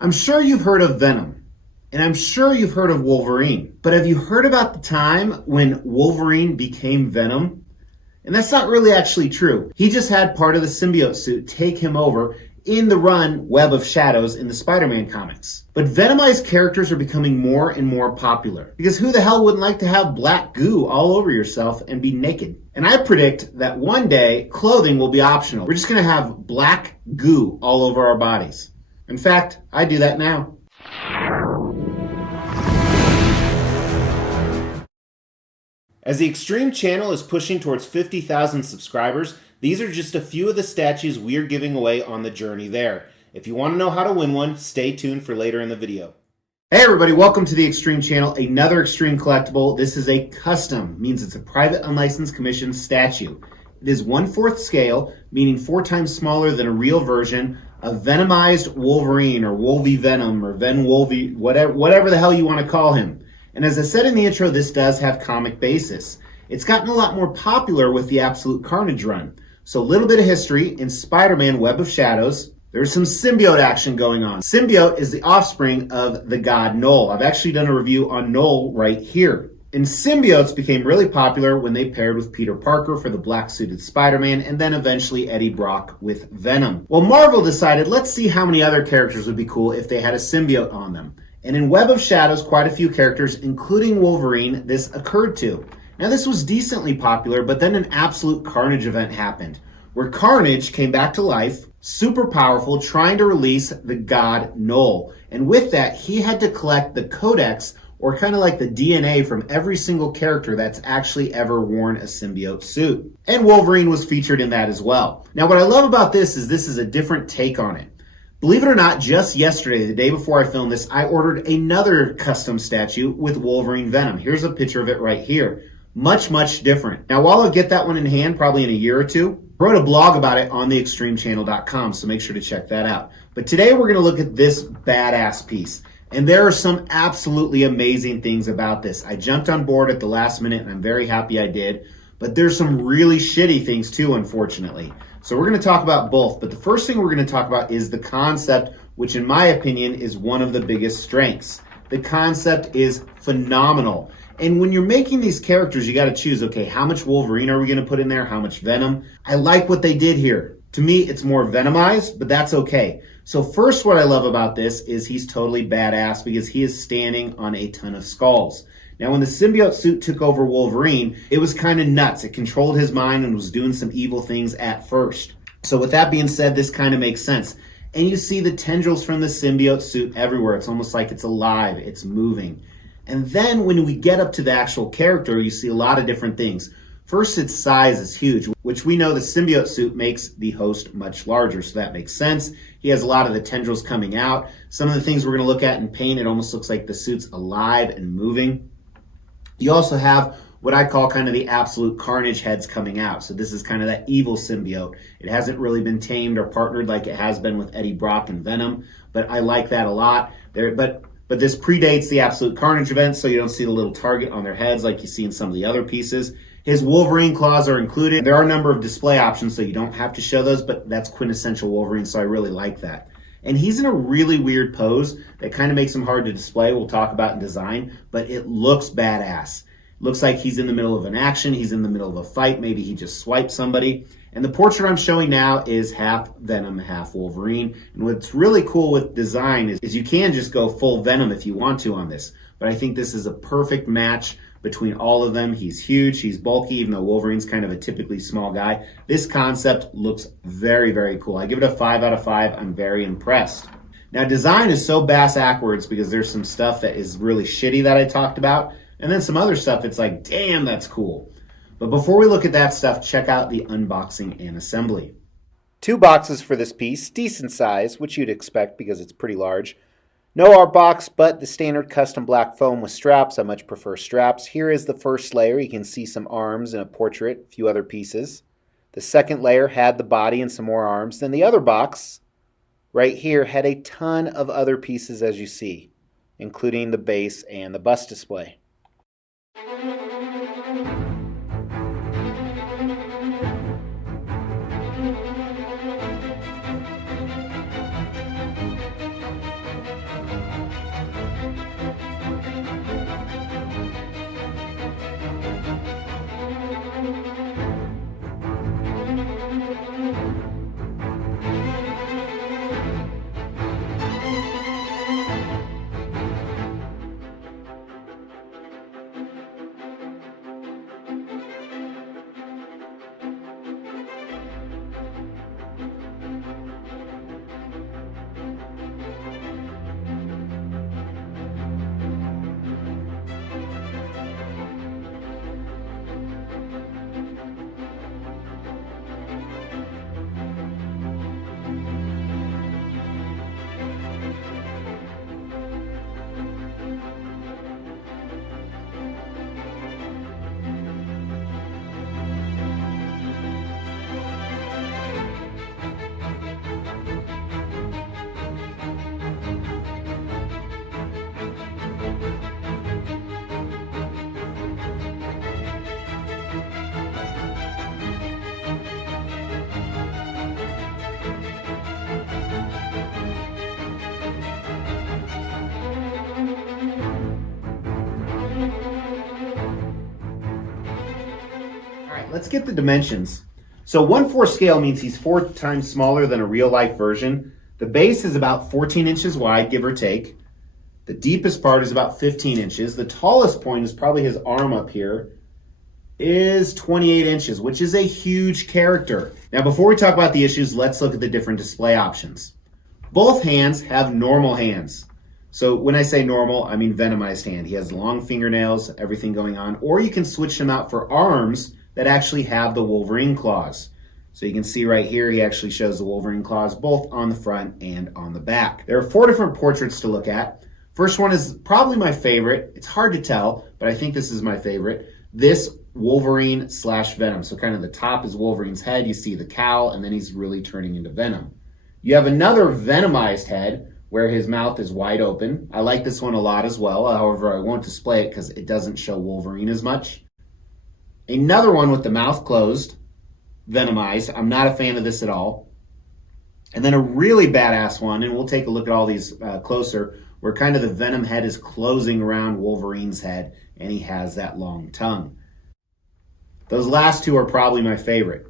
I'm sure you've heard of Venom, and I'm sure you've heard of Wolverine, but have you heard about the time when Wolverine became Venom? And that's not really actually true. He just had part of the symbiote suit take him over in the run Web of Shadows in the Spider-Man comics. But Venomized characters are becoming more and more popular, because who the hell wouldn't like to have black goo all over yourself and be naked? And I predict that one day clothing will be optional. We're just going to have black goo all over our bodies. In fact, I do that now. As the Extreme channel is pushing towards 50,000 subscribers, these are just a few of the statues we are giving away on the journey there. If you want to know how to win one, stay tuned for later in the video. Hey everybody, welcome to the Extreme channel, another Extreme collectible. This is a custom, means it's a private unlicensed commissioned statue. It is 1/4 scale, meaning 4 times smaller than a real version of Venomized Wolverine or Wolvie Venom or Ven Wolvie, whatever the hell you want to call him. And as I said in the intro, this does have comic basis. It's gotten a lot more popular with the Absolute Carnage run. So a little bit of history. In Spider-Man Web of Shadows, there's some symbiote action going on. Symbiote is the offspring of the god Null. I've actually done a review on Null right here. And symbiotes became really popular when they paired with Peter Parker for the black-suited Spider-Man, and then eventually Eddie Brock with Venom. Well, Marvel decided, let's see how many other characters would be cool if they had a symbiote on them. And in Web of Shadows, quite a few characters, including Wolverine, this occurred to. Now, this was decently popular, but then an Absolute Carnage event happened, where Carnage came back to life, super powerful, trying to release the god Null. And with that, he had to collect the codex, or kind of like the DNA from every single character that's actually ever worn a symbiote suit. And Wolverine was featured in that as well. Now, what I love about this is a different take on it. Believe it or not, just yesterday, the day before I filmed this, I ordered another custom statue with Wolverine Venom. Here's a picture of it right here. Much, much different. Now, while I'll get that one in hand, probably in a year or two, I wrote a blog about it on theextremechannel.com, so make sure to check that out. But today we're going to look at this badass piece. And there are some absolutely amazing things about this. I jumped on board at the last minute, and I'm very happy I did. But there's some really shitty things too, unfortunately. So we're going to talk about both. But the first thing we're going to talk about is the concept, which in my opinion is one of the biggest strengths. The concept is phenomenal. And when you're making these characters, you got to choose, okay, how much Wolverine are we going to put in there? How much Venom? I like what they did here. To me, it's more Venomized, but that's okay. So first, what I love about this is he's totally badass because he is standing on a ton of skulls. Now, when the symbiote suit took over Wolverine, it was kind of nuts. It controlled his mind and was doing some evil things at first. So with that being said, this kind of makes sense. And you see the tendrils from the symbiote suit everywhere. It's almost like it's alive. It's moving. And then when we get up to the actual character, you see a lot of different things. First, its size is huge, which we know the symbiote suit makes the host much larger, so that makes sense. He has a lot of the tendrils coming out. Some of the things we're going to look at in paint, it almost looks like the suit's alive and moving. You also have what I call kind of the Absolute Carnage heads coming out. So this is kind of that evil symbiote. It hasn't really been tamed or partnered like it has been with Eddie Brock and Venom, but I like that a lot. But this predates the Absolute Carnage event, so you don't see the little target on their heads like you see in some of the other pieces. His Wolverine claws are included. There are a number of display options, so you don't have to show those, but that's quintessential Wolverine, so I really like that. And he's in a really weird pose that kind of makes him hard to display. We'll talk about in design, but it looks badass. Looks like he's in the middle of an action. He's in the middle of a fight. Maybe he just swiped somebody. And the portrait I'm showing now is half Venom, half Wolverine. And what's really cool with design is you can just go full Venom if you want to on this. But I think this is a perfect match between all of them. He's huge, he's bulky, even though Wolverine's kind of a typically small guy. This concept looks very, very cool. I give it a 5 out of 5. I'm very impressed. Now, design is so bass-ackwards because there's some stuff that is really shitty that I talked about, and then some other stuff it's like, damn, that's cool. But before we look at that stuff, check out the unboxing and assembly. 2 boxes for this piece, decent size, which you'd expect because it's pretty large. No art box, but the standard custom black foam with straps. I much prefer straps. Here is the first layer. You can see some arms and a portrait, a few other pieces. The second layer had the body and some more arms. Then the other box right here had a ton of other pieces, as you see, including the base and the bust display. Let's get the dimensions. So 1/4 scale means he's 4 times smaller than a real life version. The base is about 14 inches wide, give or take. The deepest part is about 15 inches. The tallest point is probably his arm up here, is 28 inches, which is a huge character. Now, before we talk about the issues, let's look at the different display options. Both hands have normal hands. So when I say normal, I mean Venomized hand. He has long fingernails, everything going on. Or you can switch them out for arms that actually have the Wolverine claws. So you can see right here, he actually shows the Wolverine claws both on the front and on the back. There are 4 different portraits to look at. First one is probably my favorite. It's hard to tell, but I think this is my favorite. This Wolverine / Venom. So kind of the top is Wolverine's head. You see the cowl, and then he's really turning into Venom. You have another Venomized head where his mouth is wide open. I like this one a lot as well. However, I won't display it because it doesn't show Wolverine as much. Another one with the mouth closed, Venomized. I'm not a fan of this at all. And then a really badass one, and we'll take a look at all these closer, where kind of the Venom head is closing around Wolverine's head, and he has that long tongue. Those last 2 are probably my favorite.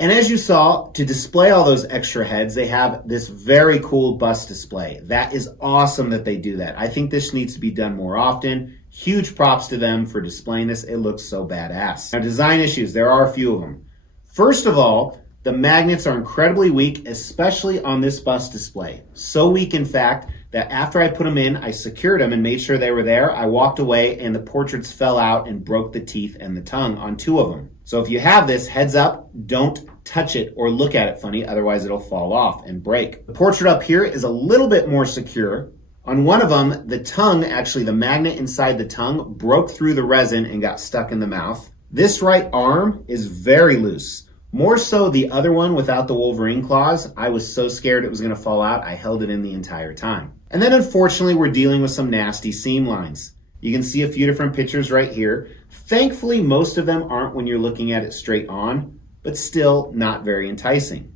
And as you saw, to display all those extra heads, they have this very cool bust display. That is awesome that they do that. I think this needs to be done more often. Huge props to them for displaying this. It looks so badass. Now, design issues, there are a few of them. First of all, the magnets are incredibly weak, especially on this bust display. So weak, in fact, that after I put them in, I secured them and made sure they were there. I walked away and the portraits fell out and broke the teeth and the tongue on 2 of them. So if you have this, heads up, don't touch it or look at it funny, otherwise it'll fall off and break. The portrait up here is a little bit more secure. On one of them, the tongue, actually the magnet inside the tongue, broke through the resin and got stuck in the mouth. This right arm is very loose. More so the other one without the Wolverine claws. I was so scared it was going to fall out, I held it in the entire time. And then unfortunately, we're dealing with some nasty seam lines. You can see a few different pictures right here. Thankfully, most of them aren't when you're looking at it straight on, but still not very enticing.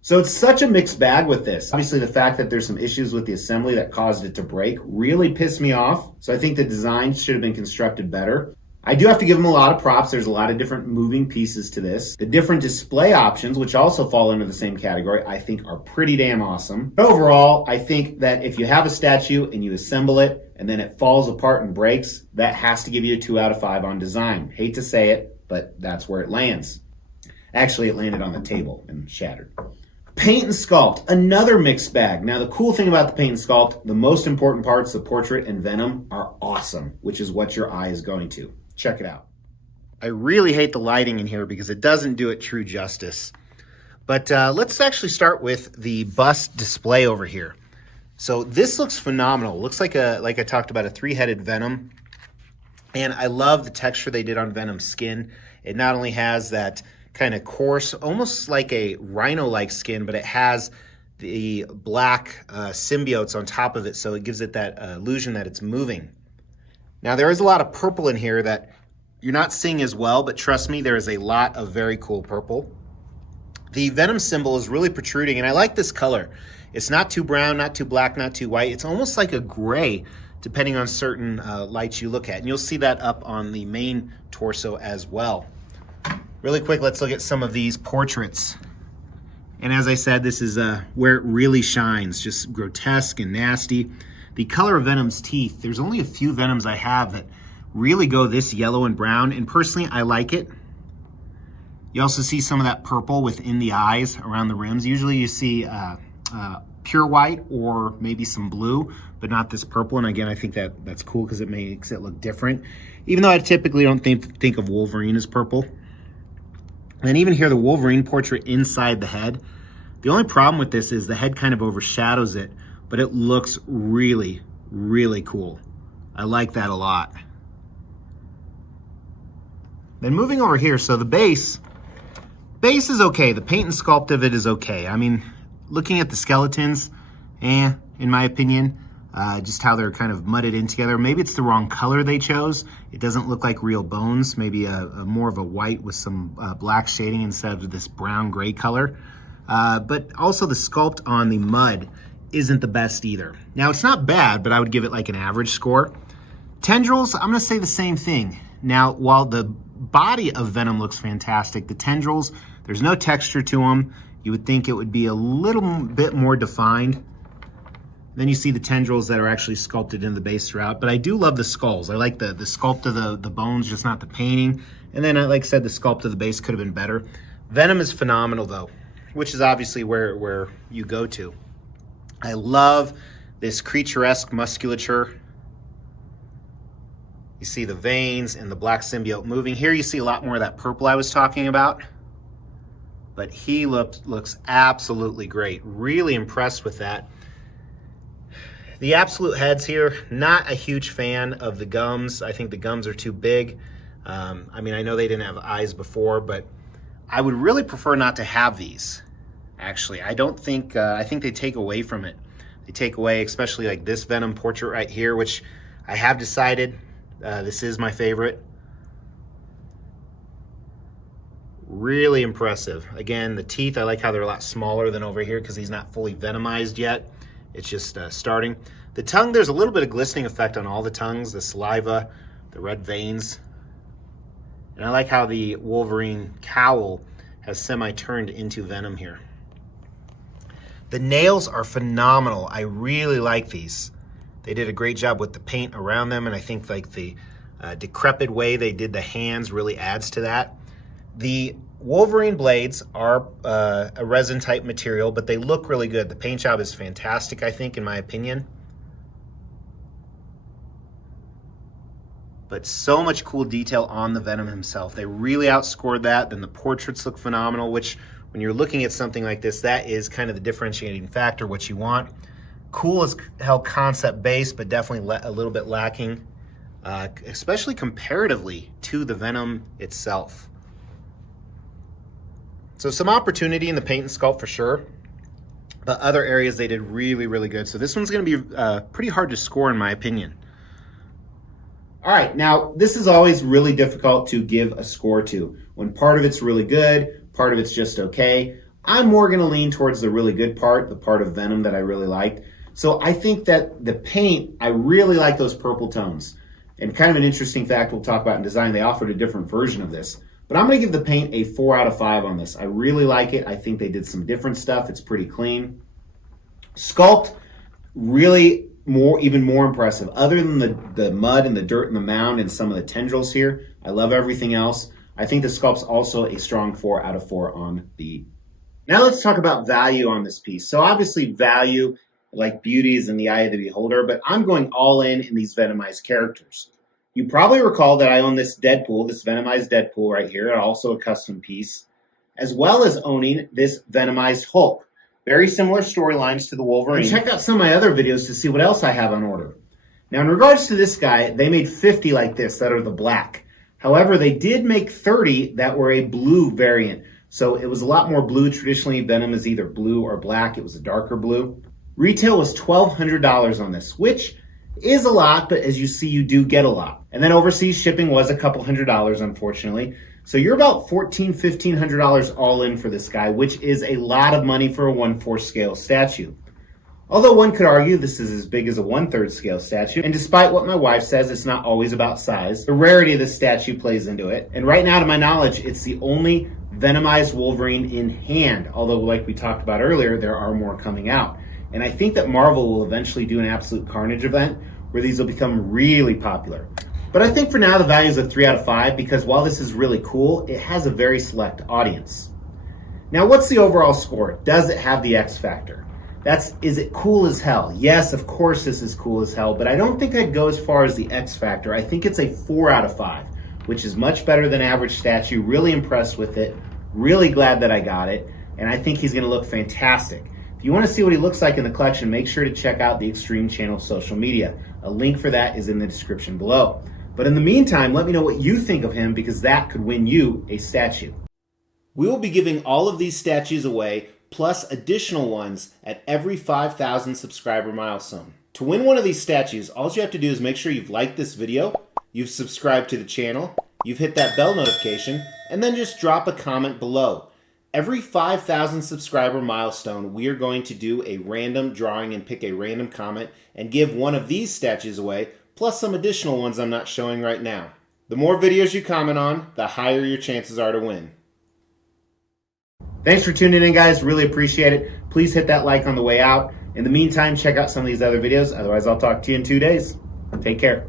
So it's such a mixed bag with this. Obviously, the fact that there's some issues with the assembly that caused it to break really pissed me off. So I think the design should have been constructed better. I do have to give them a lot of props. There's a lot of different moving pieces to this. The different display options, which also fall into the same category, I think are pretty damn awesome. But overall, I think that if you have a statue and you assemble it and then it falls apart and breaks, that has to give you a 2 out of 5 on design. Hate to say it, but that's where it lands. Actually, it landed on the table and shattered. Paint and sculpt, another mixed bag. Now, the cool thing about the paint and sculpt, the most important parts, the portrait and Venom, are awesome, which is what your eye is going to. Check it out. I really hate the lighting in here because it doesn't do it true justice. But let's actually start with the bust display over here. So this looks phenomenal. Looks like I talked about, a 3-headed Venom. And I love the texture they did on Venom's skin. It not only has that kind of coarse, almost like a rhino-like skin, but it has the black symbiotes on top of it, so it gives it that illusion that it's moving. Now, there is a lot of purple in here that you're not seeing as well, but trust me, there is a lot of very cool purple. The Venom symbol is really protruding, and I like this color. It's not too brown, not too black, not too white. It's almost like a gray, depending on certain lights you look at. And you'll see that up on the main torso as well. Really quick, let's look at some of these portraits. And as I said, this is where it really shines, just grotesque and nasty. The color of Venom's teeth, there's only a few Venoms I have that really go this yellow and brown, and personally, I like it. You also see some of that purple within the eyes, around the rims. Usually you see pure white or maybe some blue, but not this purple. And again, I think that's cool because it makes it look different. Even though I typically don't think of Wolverine as purple. And even here, the Wolverine portrait inside the head. The only problem with this is the head kind of overshadows it, but it looks really, really cool. I like that a lot. Then moving over here, so the base is okay. The paint and sculpt of it is okay. I mean, looking at the skeletons, in my opinion, just how they're kind of mudded in together. Maybe it's the wrong color they chose. It doesn't look like real bones. Maybe a more of a white with some black shading instead of this brown gray color. But also the sculpt on the mud isn't the best either. Now, it's not bad, but I would give it like an average score. Tendrils, I'm going to say the same thing. Now, while the body of Venom looks fantastic, the tendrils, there's no texture to them. You would think it would be a little bit more defined. Then you see the tendrils that are actually sculpted in the base throughout. But I do love the skulls. I like the sculpt of the bones, just not the painting. And then, like I said, the sculpt of the base could have been better. Venom is phenomenal, though, which is obviously where you go to. I love this creature-esque musculature. You see the veins and the black symbiote moving. Here you see a lot more of that purple I was talking about. But he looks absolutely great. Really impressed with that. The absolute heads here, not a huge fan of the gums. I think the gums are too big. I mean, I know they didn't have eyes before, but I would really prefer not to have these, actually. I don't think, I think they take away from it. They take away, especially like this Venom portrait right here, which I have decided this is my favorite. Really impressive. Again, the teeth, I like how they're a lot smaller than over here because he's not fully venomized yet. It's just starting. The tongue, there's a little bit of glistening effect on all the tongues, the saliva, the red veins. And I like how the Wolverine cowl has semi-turned into Venom here. The nails are phenomenal. I really like these. They did a great job with the paint around them, and I think like the decrepit way they did the hands really adds to that. The Wolverine blades are a resin type material, but they look really good. The paint job is fantastic, I think, in my opinion. But so much cool detail on the Venom himself. They really outscored that. Then the portraits look phenomenal, which when you're looking at something like this, that is kind of the differentiating factor, what you want. Cool as hell concept base, but definitely a little bit lacking, especially comparatively to the Venom itself. So some opportunity in the paint and sculpt for sure, but other areas they did really, really good. So this one's going to be pretty hard to score in my opinion. All right, now this is always really difficult to give a score to. When part of it's really good, part of it's just okay. I'm more going to lean towards the really good part, the part of Venom that I really liked. So I think that the paint, I really like those purple tones. And kind of an interesting fact we'll talk about in design, they offered a different version of this. But I'm going to give the paint a 4 out of 5 on this. I really like it. I think they did some different stuff. It's pretty clean. Sculpt, really even more impressive. Other than the mud and the dirt and the mound and some of the tendrils here, I love everything else. I think the sculpt's also a strong 4 out of 4 on the... Now let's talk about value on this piece. So obviously value, like beauty, is in the eye of the beholder, but I'm going all in these Venomized characters. You probably recall that I own this Deadpool, this Venomized Deadpool right here, also a custom piece, as well as owning this Venomized Hulk. Very similar storylines to the Wolverine. And check out some of my other videos to see what else I have on order. Now, in regards to this guy, they made 50 like this that are the black. However, they did make 30 that were a blue variant. So it was a lot more blue. Traditionally, Venom is either blue or black. It was a darker blue. Retail was $1,200 on this, which is a lot, but as you see, you do get a lot. And then overseas shipping was a couple $100s, unfortunately. So you're about $1,400, $1,500 all in for this guy, which is a lot of money for a 1/4 scale statue. Although one could argue this is as big as a 1/3 scale statue, and despite what my wife says, it's not always about size. The rarity of the statue plays into it. And right now, to my knowledge, it's the only Venomized Wolverine in hand, although like we talked about earlier, there are more coming out. And I think that Marvel will eventually do an Absolute Carnage event where these will become really popular. But I think for now the value is a 3 out of 5 because while this is really cool, it has a very select audience. Now, what's the overall score? Does it have the X factor? Is it cool as hell? Yes, of course this is cool as hell, but I don't think I'd go as far as the X factor. I think it's a 4 out of 5, which is much better than average statue. Really impressed with it. Really glad that I got it. And I think he's going to look fantastic. If you want to see what he looks like in the collection, make sure to check out the Extreme Channel social media. A link for that is in the description below. But in the meantime, let me know what you think of him because that could win you a statue. We will be giving all of these statues away, plus additional ones at every 5,000 subscriber milestone. To win one of these statues, all you have to do is make sure you've liked this video, you've subscribed to the channel, you've hit that bell notification, and then just drop a comment below. Every 5,000 subscriber milestone, we are going to do a random drawing and pick a random comment and give one of these statues away, plus some additional ones I'm not showing right now. The more videos you comment on, the higher your chances are to win. Thanks for tuning in, guys. Really appreciate it. Please hit that like on the way out. In the meantime, check out some of these other videos. Otherwise, I'll talk to you in 2 days. Take care.